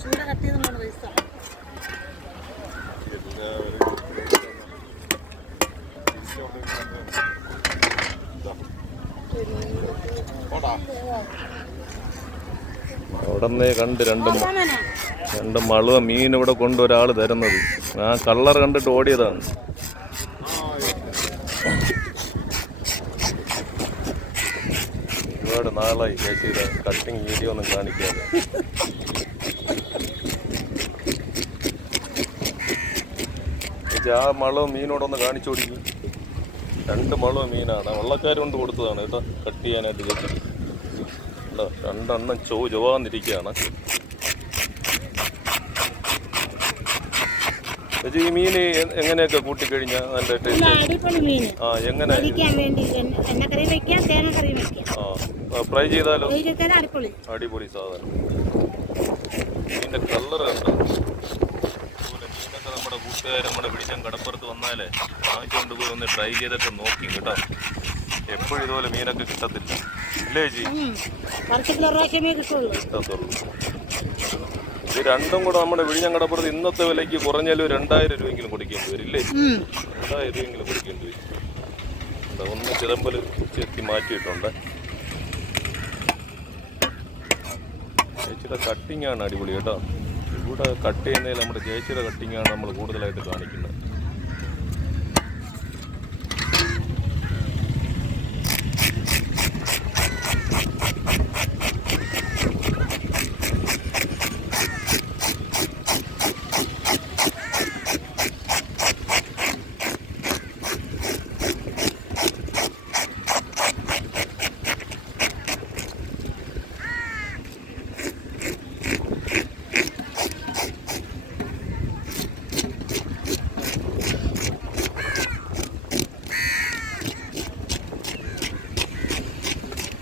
ചൂട കട്ട് ചെയ്ത് നമ്മൾ പൈസ. അവിടെ കണ്ട് രണ്ടും രണ്ടും രണ്ട് മളുവ മീൻ ഇവിടെ കൊണ്ടൊരാൾ തരുന്നത്. ആ കളർ കണ്ടിട്ട് ഓടിയതാണ്. ഒരുപാട് നാളായി ചേച്ചിയുടെ കട്ടിങ് വീഡിയോ ഒന്നും കാണിക്കാതെ. ചേച്ചി ആ മീനോട് മീനോടൊന്ന് കാണിച്ചു കൊടുക്കും. രണ്ട് മളോ മീനാണ്. വള്ളക്കാർ കൊണ്ട് കൊടുത്തതാണ് കേട്ടോ കട്ട് ചെയ്യാനായിട്ട് ചേച്ചി അല്ല രണ്ടെണ്ണം ചോ ചൊവാന്നിരിക്കുകയാണ് ചേച്ചി ഈ മീൻ എങ്ങനെയൊക്കെ കൂട്ടിക്കഴിഞ്ഞാൽ നല്ല ടേസ്റ്റ് ആ എങ്ങനെ? ആ. ഫ്രൈ ചെയ്താലോ? അടിപൊളി. സാധനം. മീനിന്റെ കളർ കണ്ടോ? മീനൊക്കെ നമ്മുടെ കൂട്ടുകാർ നമ്മുടെ പിടിച്ചാൽ കടപ്പുറത്ത് വന്നാലേ വാങ്ങിച്ചുകൊണ്ട് പോയി ഒന്ന് ട്രൈ ചെയ്തൊക്കെ നോക്കി കേട്ടോ. എപ്പോഴും ഇതുപോലെ മീനൊക്കെ കിട്ടത്തില്ല. ഇല്ലേ കിട്ടത്തുള്ളൂ. ഇത് രണ്ടും കൂടെ നമ്മുടെ വിഴിഞ്ഞം കടപ്പുറത്ത് ഇന്നത്തെ വിലയ്ക്ക് കുറഞ്ഞാലും രണ്ടായിരം രൂപയെങ്കിലും കൊടുക്കേണ്ടി വരും ഇല്ലേ. രണ്ടായിരം രൂപയെങ്കിലും കൊടുക്കേണ്ടി വരും. ഒന്ന് ചിലമ്പൽ ചെത്തി മാറ്റിയിട്ടുണ്ട്. ചേച്ചിയുടെ കട്ടിങ്ങാണ് അടിപൊളി കേട്ടോ. ഇവിടെ കട്ട് ചെയ്യുന്നതിൽ നമ്മുടെ ചേച്ചിയുടെ കട്ടിങ്ങാണ് നമ്മൾ കൂടുതലായിട്ട് കാണിക്കുന്നത്.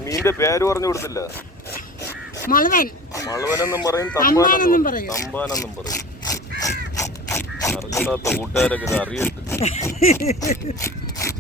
മീനിന്റെ പേര് പറഞ്ഞു കൊടുത്തില്ല. മളവൻ മളവനെന്നും പറയും തമ്പാനെന്നും തമ്പാനെന്നും പറയും. തമ്പാനെന്നും പറയും. അറിഞ്ഞിടാത്ത കൂട്ടുകാരൊക്കെ ഇത് അറിയട്ടെ.